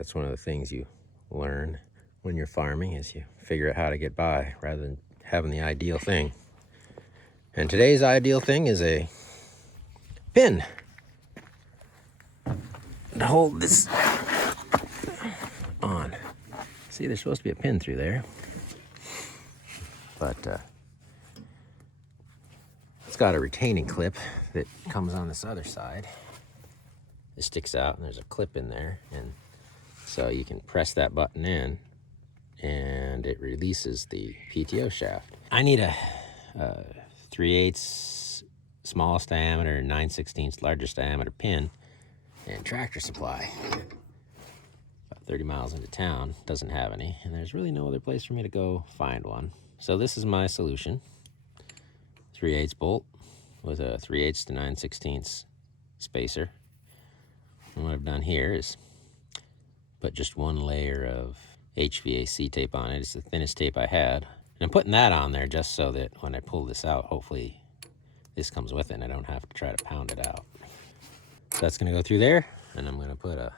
That's one of the things you learn when you're farming, is you figure out how to get by rather than having the ideal thing. And today's ideal thing is a pin to hold this on. See, there's supposed to be a pin through there, but it's got a retaining clip that comes on this other side. It sticks out and there's a clip in there, and so you can press that button in and it releases the PTO shaft. I need a 3/8 smallest diameter, 9/16 largest diameter pin and Tractor Supply. About 30 miles into town, doesn't have any, and there's really no other place for me to go find one. So this is my solution. 3/8 bolt with a 3/8 to 9/16 spacer. And what I've done here is put just one layer of HVAC tape on it. It's the thinnest tape I had. And I'm putting that on there just so that when I pull this out, hopefully this comes with it and I don't have to try to pound it out. So that's gonna go through there, and I'm gonna put a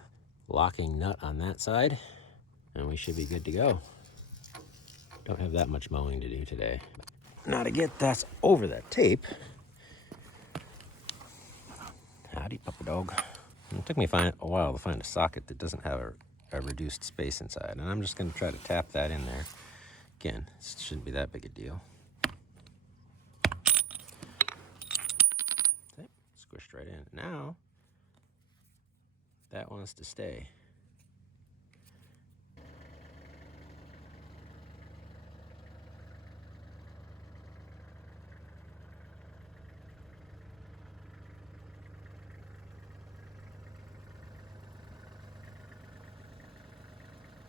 locking nut on that side, and we should be good to go. Don't have that much mowing to do today. Now to get that over that tape, howdy puppy dog. It took me a while to find a socket that doesn't have a reduced space inside, and I'm just gonna try to tap that in there. Again, it shouldn't be that big a deal. Okay, squished right in. Now, that wants to stay.